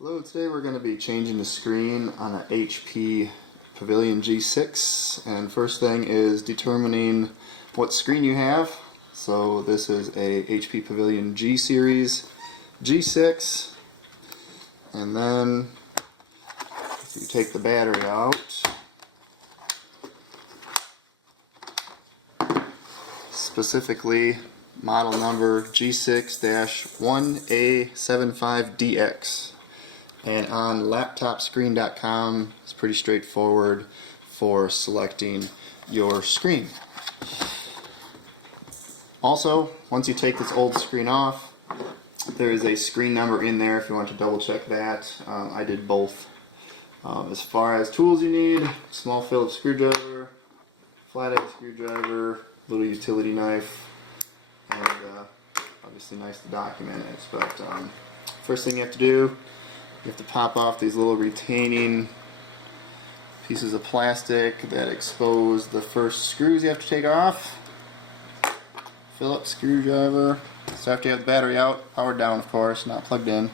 Hello, today we're going to be changing the screen on an HP Pavilion G6, and first thing is determining what screen you have. So this is a HP Pavilion G Series G6, and then you take the battery out, specifically model number G6-1a75dx. And on laptopscreen.com, it's pretty straightforward for selecting your screen. Also, once you take this old screen off, there is a screen number in there if you want to double check that. I did both. As far as tools you need, small Phillips screwdriver, flathead screwdriver, little utility knife, and obviously nice to document it. But first thing you have to do, you have to pop off these little retaining pieces of plastic that expose the first screws you have to take off. Phillips screwdriver. So after you have the battery out, powered down of course, not plugged in,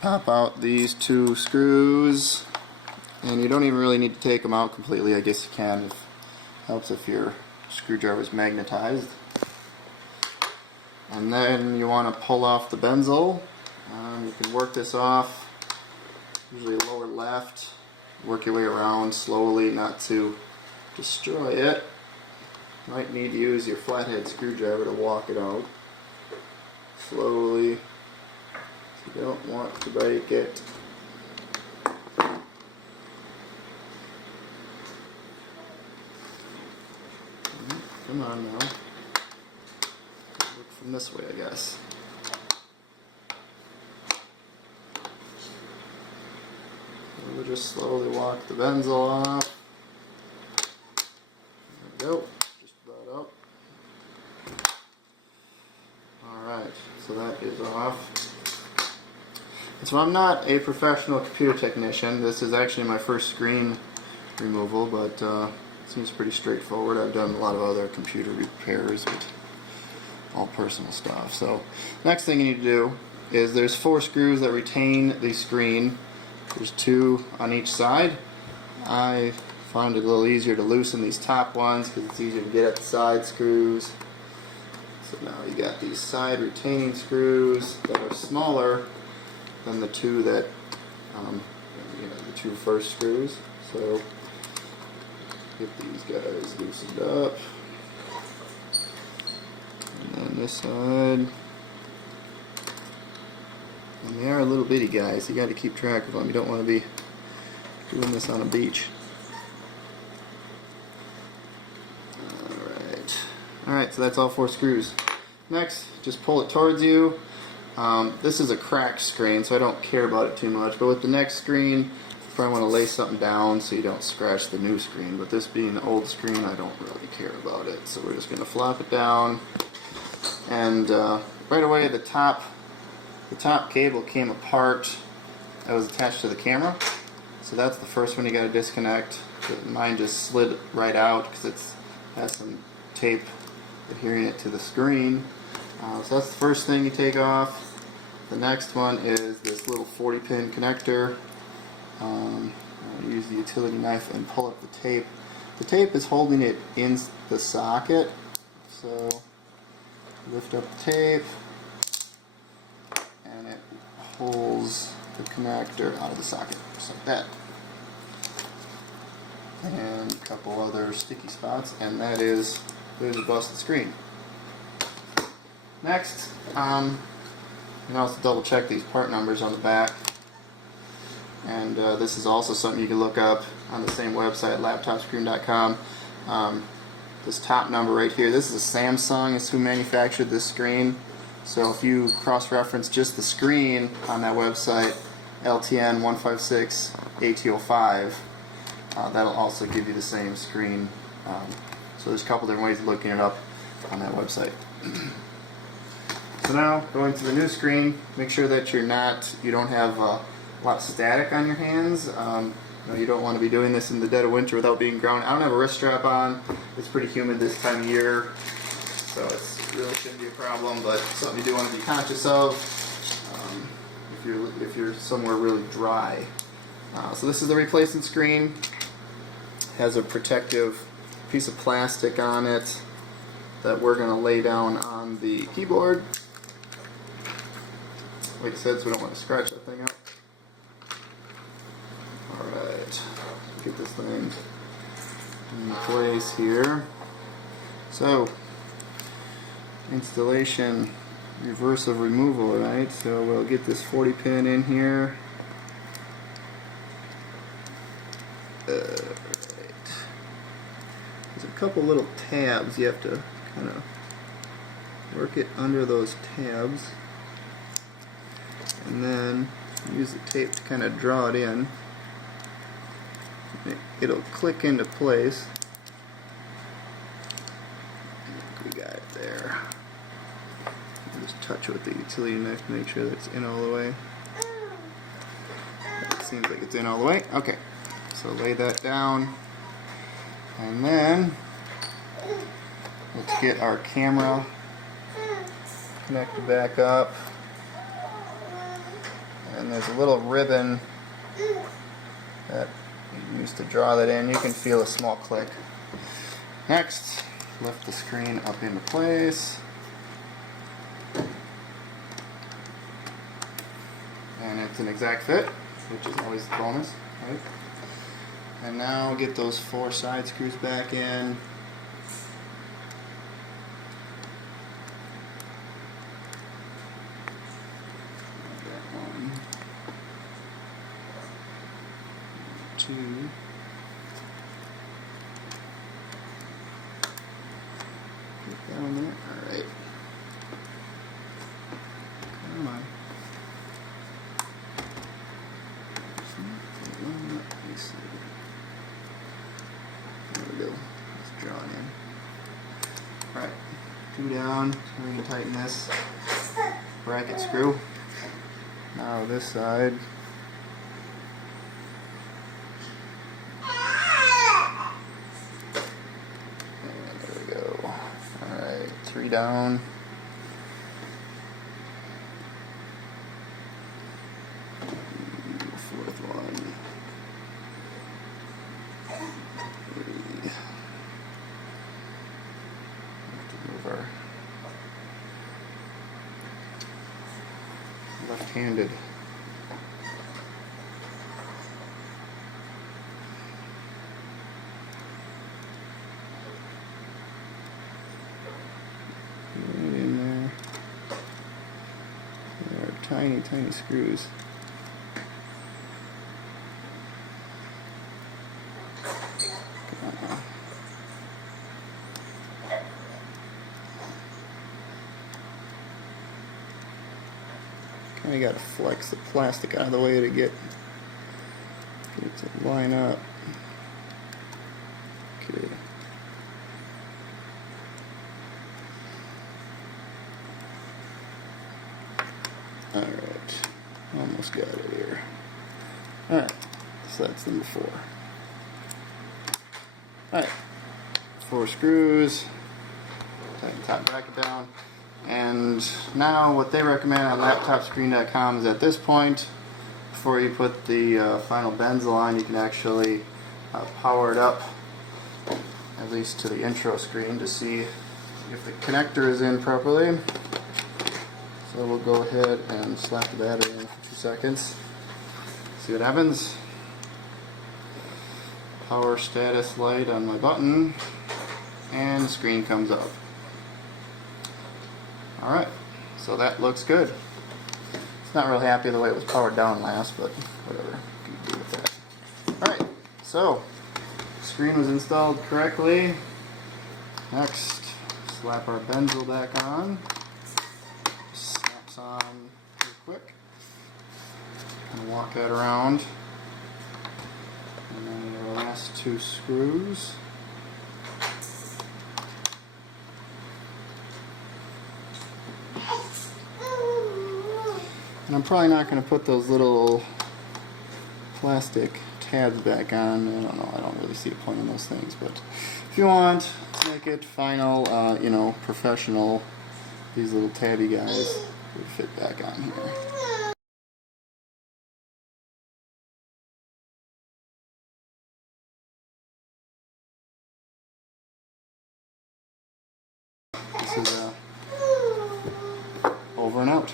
pop out these two screws, and you don't even really need to take them out completely. I guess you can. It helps if your screwdriver is magnetized. And then you want to pull off the benzol. You can work this off, usually lower left, work your way around slowly, not to destroy it. You might need to use your flathead screwdriver to walk it out slowly, so you don't want to break it. Come on now, look from this way I guess. We'll just slowly walk the benzol off. There we go, just about up. Alright, so that is off. And so I'm not a professional computer technician. This is actually my first screen removal, but it seems pretty straightforward. I've done a lot of other computer repairs with all personal stuff. So next thing you need to do is there's 4 screws that retain the screen. There's 2 on each side. I found it a little easier to loosen these top ones because it's easier to get at the side screws. So now you got these side retaining screws that are smaller than the 2 that, the 2 first screws. So get these guys loosened up. And then this side. And they are little bitty guys, you got to keep track of them. You don't want to be doing this on a beach. Alright, so that's all 4 screws. Next, just pull it towards you. This is a cracked screen, so I don't care about it too much. But with the next screen, you probably want to lay something down so you don't scratch the new screen. But this being an old screen, I don't really care about it. So we're just going to flop it down. And right away, the top cable came apart that was attached to the camera, so that's the first one you got to disconnect. Mine just slid right out because it has some tape adhering it to the screen. So that's the first thing you take off. The next one is this little 40-pin connector. Use the utility knife and pull up the tape. The tape is holding it in the socket, so lift up the tape, and it pulls the connector out of the socket, just like that. And a couple other sticky spots, and there's a busted screen. Next, you can also double check these part numbers on the back. And this is also something you can look up on the same website, laptopscreen.com. This top number right here, this is a Samsung, is who manufactured this screen. So if you cross-reference just the screen on that website, LTN 156AT05, that'll also give you the same screen. So there's a couple different ways of looking it up on that website. So now, going to the new screen, make sure that you don't have a lot of static on your hands. You don't want to be doing this in the dead of winter without being grounded. I don't have a wrist strap on. It's pretty humid this time of year, so it really shouldn't be a problem, but something you do want to be conscious of. if you're somewhere really dry. So this is the replacement screen. Has a protective piece of plastic on it that we're going to lay down on the keyboard. Like I said, so we don't want to scratch that thing up. Alright, get this thing in place here. So, installation, reverse of removal, right? So we'll get this 40 pin in here. There's a couple little tabs. You have to kind of work it under those tabs, and then use the tape to kind of draw it in. It'll click into place. We got it there. Just touch it with the utility knife to make sure that it's in all the way. It seems like it's in all the way. Okay, so lay that down, and then let's get our camera connected back up. And there's a little ribbon that you use to draw that in. You can feel a small click. Next, lift the screen up into place. And it's an exact fit, which is always the bonus, right? And now get those 4 side screws back in. Two. Get down there. Alright. Come on. There we go. It's drawn in. Alright. 2 down. We're going to tighten this bracket screw. Now this side. Alright, 3 down. Fourth one. 3. Have to move our left-handed. Right in there. There are tiny, tiny screws. Kind of got to flex the plastic out of the way to get it to line up. Okay. Alright, almost got it here. Alright, so that's number 4. Alright, 4 screws, tighten the top bracket down, and now what they recommend on laptopscreen.com is at this point, before you put the final bezel on, you can actually power it up, at least to the intro screen, to see if the connector is in properly. So we'll go ahead and slap the battery in for 2 seconds. See what happens. Power status light on my button, and the screen comes up. Alright, so that looks good. It's not real happy the way it was powered down last, but whatever, you can do with that. Alright, so the screen was installed correctly. Next, slap our bezel back on. On real quick and walk that around, and then your last 2 screws. And I'm probably not going to put those little plastic tabs back on. I don't know, I don't really see a point in those things, but if you want to make it final, you know, professional, these little tabby guys would fit back on here. This is over and out.